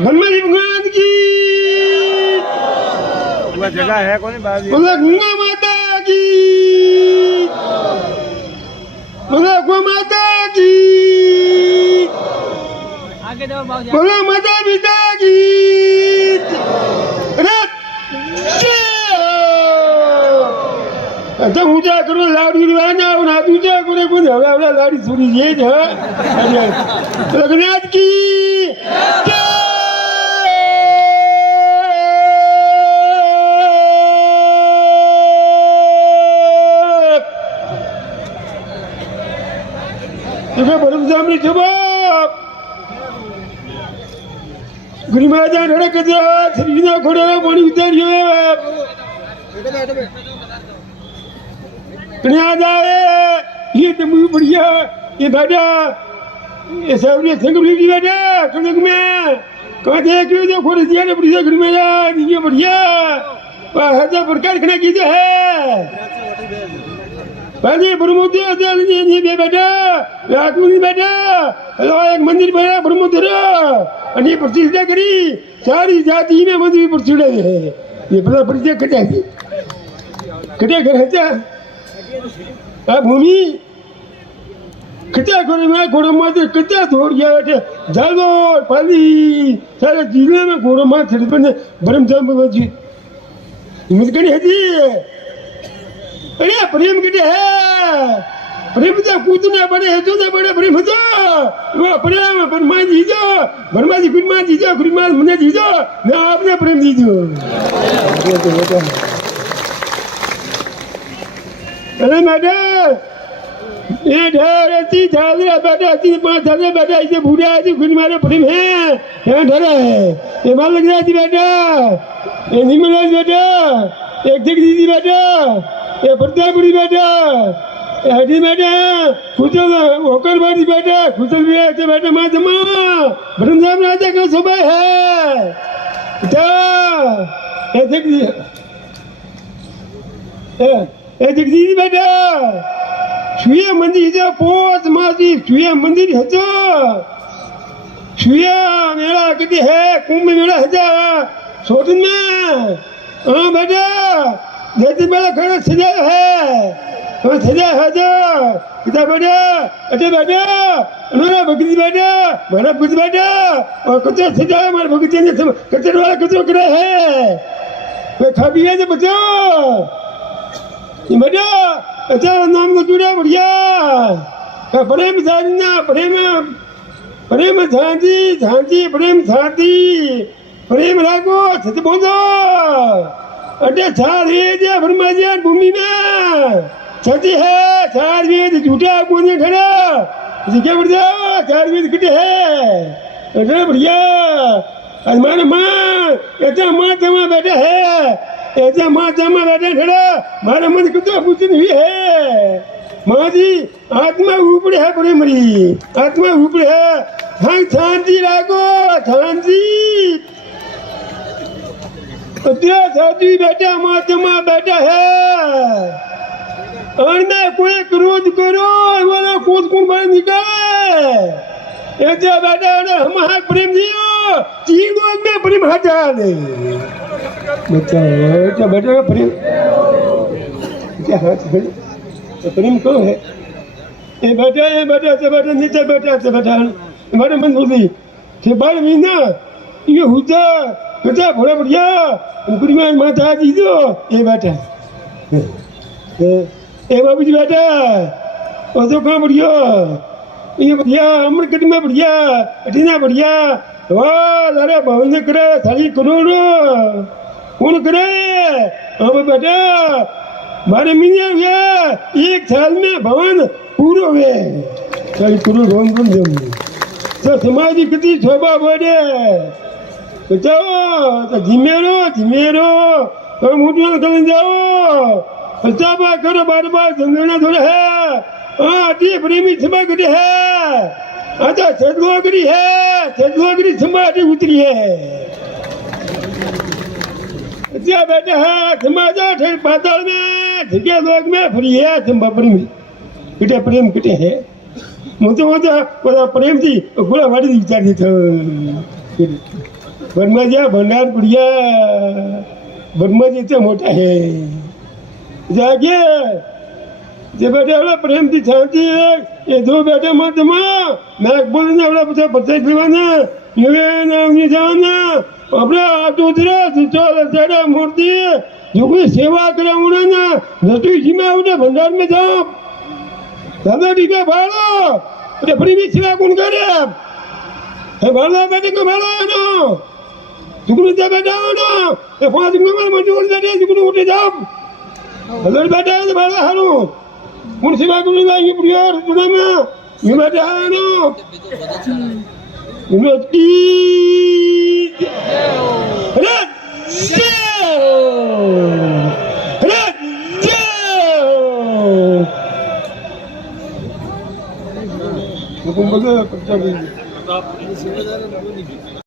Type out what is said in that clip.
गणपति भगवान की वो जगह है कौन बाबू बोला गंगा माता की बोला गो माता की आगे दो बाबू बोला माता पिता की अरे अच्छा ऊंचा करो लाड़ी वाना और हाथ ऊंचा करे कोई हवड़ा लाड़ी सुनी ये है रघुनाथ की जय परम सामने जवाब गुरु महाराज रड़क जा श्रीना खोड़ा पानी उतारियो कन्या ये तो मुझे बढ़िया ये बेटा ये सब ने संग भी बेटा कनक में कहाँ थे क्यों तो खोड़ दिया ने बढ़िया गुरु महाराज ये बढ़िया हज़ार प्रकार खना की जो है पहले ब्रह्मोत्तर ये बेटा आत्मा बेटा एक मंदिर बना ब्रह्मोत्तर અને પ્રતિષ્ઠા કરી સારી જાતિને મંદિર પ્રતિષ્ઠા છે એ બધા પ્રતિષ્ઠા કર્યા છે કટ્યા કરે છે આ ભૂમિ કટ્યા કરે મેં ઘોડામાં કટ્યા થોડ ગયા એટલે જાલો પાલી સારા જીલે મેં ઘોડામાં છડી પણ બ્રહ્મધામ પહોંચી હિંમત કરી હતી અરે પ્રેમ કટે હે प्रेम तो कूदने बड़े है जो बड़े प्रेम तो वो प्रेम ब्रह्मा जी दो ब्रह्मा जी ब्रह्मा जी दो ब्रह्मा मुझे जी दो मैं आपने प्रेम दी दो अरे मैडम ये ढेरती झाले बेटा ती पांच झाले बेटा इसे बूढ़ा है खुद मारे प्रेम है यहाँ ढरा है ये माल लग रहा है बेटा ये निमला बेटा एक जगदीदी बेटा ये प्रतापपुरी बेटा हरी बेटा खुशल होकर बाड़ी बेटा खुशल भी है बेटा माँ जमा ब्रह्मधाम राजा का सुबह है जगदीश बेटा सूर्य मंदिर है पोच मासी सूर्य मंदिर है तो सूर्य मेला कितने है कुंभ मेला है तो सोचन में हाँ बेटा जैसे मेला खड़ा सजाया है सजा हजार कितना बेटा अटे बेटा हमारा भगत बेटा हमारा बुद्ध बेटा और कचरा सजा हमारे भगत ने कचरे वाला कचरा करे है वे खा पिए तो बचाओ ये बेटा अच्छा नाम तो जुड़ा बढ़िया प्रेम साधना प्रेम प्रेम झांसी झांसी प्रेम साथी प्रेम राखो सच बोलो अटे छाल ये ब्रह्मा जी भूमि में छठी है चार वेद झूठा बोलने खड़ा क्या बढ़िया चार वेद किटे है अरे बढ़िया हमारे माँ ऐसा माँ जमा बैठा है ऐसा माँ जमा बैठा खड़ा हमारा मन कितना पूछ नहीं है माँ जी आत्मा ऊपर है बड़ी मरी आत्मा ऊपर है हाँ शांति राखो शांति शांति बेटा माँ जमा बैठा है अन्य कोई क्रोध करो वाला कोस कौन बाहर निकाले ऐसा बेटा ने हमारा प्रेम दियो तीन लोग में प्रेम हटा दे बच्चा बेटा का प्रेम क्या है प्रेम कौन है ये बेटा से बेटा नीचे बेटा से बेटा हमारे मन बोली कि बाल महीना ये होता बेटा बड़ा बढ़िया ऊपरी में माता दी दो ये बेटा ए बाबू जी बेटा वो तो कहाँ बढ़िया ये बढ़िया अमरकट में बढ़िया अटीना बढ़िया वाह अरे भवन करे सारी करोड़ कौन करे अब बेटा मारे मिनिया हुआ एक साल में भवन पूरा हुए सारी करोड़ भवन बन जाऊंगी तो समाज की कितनी शोभा बढ़े तो जाओ तो जिमेरो और मुठिया चल जाओ सभा करो बार बार संगना थोड़ा है हाँ अति प्रेमी सभा करी है अच्छा सदलोगरी है सदलोगरी सभा अति उतरी है अच्छा बेटा है समाजा ठेर पाताल में ठेके लोग में फ्री है संभा प्रेमी किटे प्रेम किटे है मुझे वो प्रेम थी गुड़ा वाड़ी विचार थी ब्रह्मा भंडार बढ़िया ब्रह्मा जी इतने मोटा है जागे जे बेटे एवढा प्रेम थी शांति है ये दो बेटे मत मां मैं बोलने एवढा पूछा प्रत्येक दीवाना ये नाम नहीं जाना अपना दूसरा चोर सेड़ा मूर्ति जो कोई सेवा करे उन्हें ना नटू जी में उन्हें भंडार में जाओ दादा डिबे भाड़ो अरे फ्री भी सेवा कौन करे है भाड़ा बेटे को भाड़ा है ना जुगनू जा बेटा हो ना ये 5 में मंजूर दे दे जुगनू उठे जाओ हजार बेटा है भाड़ा हारो कौन सेवा कौन लाएंगे प्रियर जुना में ये बेटा है ना यूनिवर्सिटी अरे हुकुम बदल